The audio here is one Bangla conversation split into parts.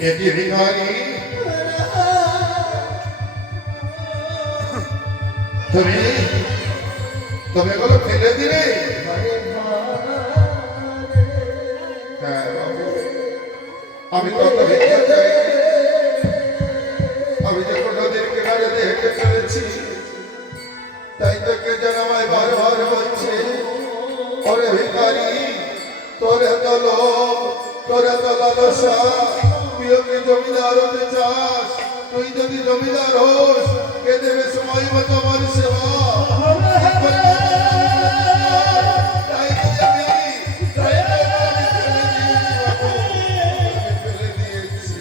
এটি ভিখারি তুমি তুমি এগুলো ফেলে দিলে হ্যাঁ আমি কত ভিক্ষা চাই আমি যখন নদীর কিনারে হেঁটে চলেছি তাই তোকে যেন আমায় বারবার বলছে ওরে ভিখারি তোর এত লোভ তোর এত লালসা তুই ওকে জমিদার হতে চাস তুই যদি জমিদার হোস কে দেবে সময় মতো আমার সেবা তাই তো আমি ফেলে দিয়েছি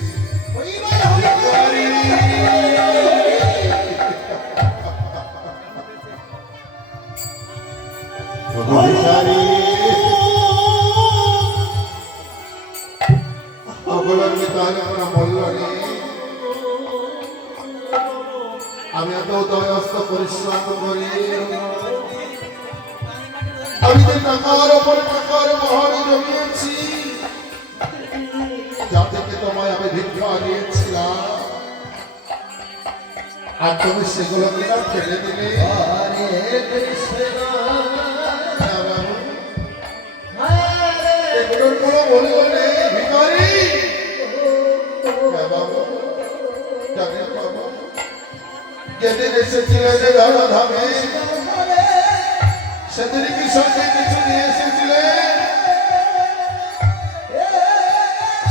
ভিখারি আমি এত দয়াস্ত পরিশ্রম করি আমি যে টাকার ওপর টাকার মহল জমিয়েছি যা থেকে তোমায় আমি ভিক্ষা দিয়েছিলাম আর তুমি সেগুলো কিনা ফেলে দিলে এগুলোর কোনো মূল্য নেই ভিখারি জানেন বাবু যেদিন এসেছিলেন ধরাধামে সেদিন কি সঙ্গে কিছু নিয়ে এসেছিলেন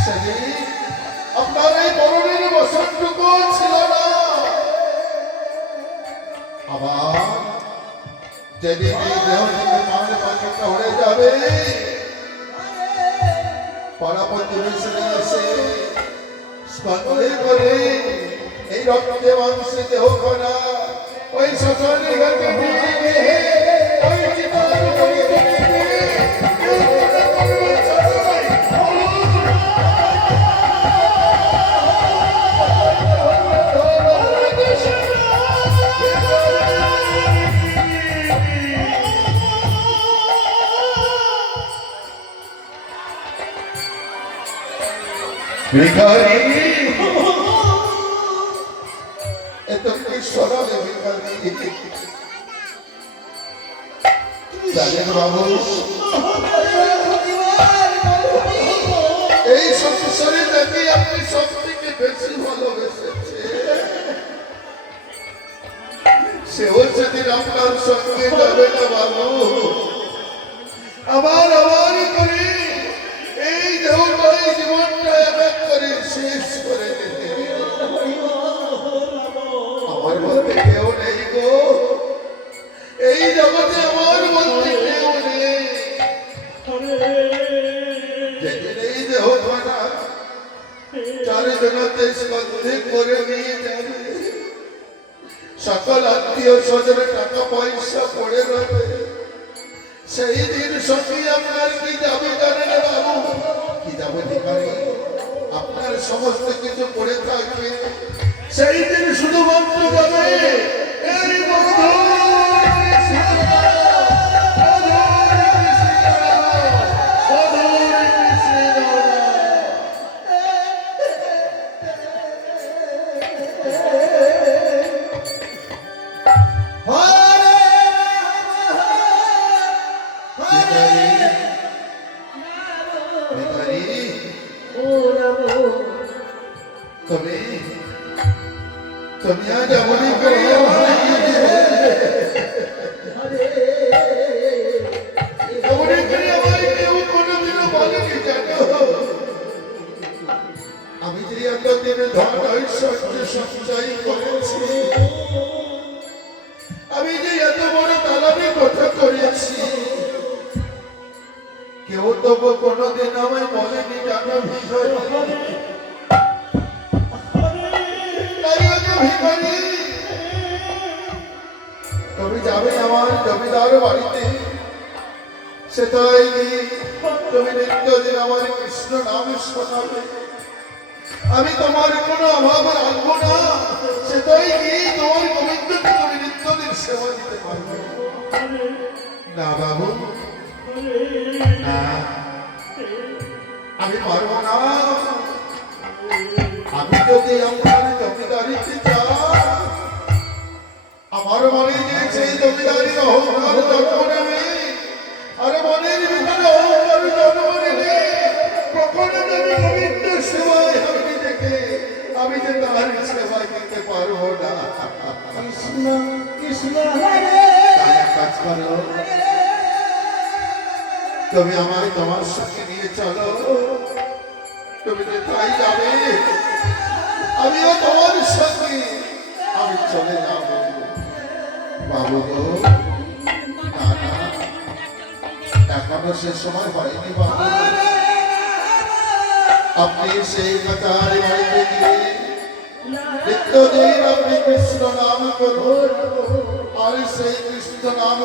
সেদিন আপনার এই বরণের বসনটুকু ছিল না আবার যেদিন এই দেহ থেকে প্রাণ পাখিটা উড়ে যাবে পাড়া প্রতিবেশীরা এসে স্পন্দে করে এই রক্তে মাংসে দেহ করা ওই শ্মশানে ঘাটে পৃথিবী ওই চিতার করে ভিখারি এত কি সরল ভিখারি জানেন বাবু এই সংসারে যাকে আপনি সব থেকে বেশি ভালোবেসেছে সেও সেদিন আপনার সঙ্গে যাবে না বাবু আবার আবার করে এই দেহটাই জীবনটা এক করে শেষ করে দেবে আমার বলতে কেউ নেই গো এই জগতে আমার বলতে কেউ নেই যেদিন এই দেহ খানা চারিজনতে স্কন্ধে করে নিয়ে যাবে সকল আত্মীয় স্বজনে টাকা পয়সা পড়ে রবে সেই দিন সত্যি আপনার কি যাবে জানেন বাবু কি যাবে ভিখারি আপনার সমস্ত কিছু পড়ে থাকবে সেই দিন শুধুমাত্র যাবে এই বন্ধু তুমি আজ এমনই করে আমি যে এতদিন ধন ঐশ্বর্য সঞ্চয় করেছি আমি যে এত বড় তালাবি কথা করেছি কেউ তবু কোনোদিন আমায় বলেনি জানো বিষয় তুমি যাবে আমার জমিদার বাড়িতে সেটাই তুমি নিত্যদিন আমার কৃষ্ণ নাম শোনাবে আমি তোমার কোনো অভাব রাখবো না সেটাই তোমার গোবিন্দকে তুমি নিত্যদিন সেবা দিতে পারবে না বাবু না আমি পারবো না আমি যদি আপনার জমিদারিতে যাই, আমার মনে যে সেই জমিদারির অহংকার জন্ম নেবে, আর মনের ভিতরে অহংকার জন্ম নেবে, কখনো যদি গোবিন্দ সেবায় আমি নিজেকে, আমি যে তার সেবায় দিতে পারবো না। কৃষ্ণ কৃষ্ণ হরে তাই এক কাজ করো, তুমি আমায় তোমার সঙ্গে নিয়ে চলো, তুমি যে তাই যাবে, আমিও তোমার সঙ্গে আমি চলে যাব। বাবু গো, না না, এখনো সে সময় হয়নি বাবু। আপনি সেই কাছারি বাড়িতে গিয়ে নিত্যদিন আপনি কৃষ্ণ নাম করুন, আর সেই কৃষ্ণ নাম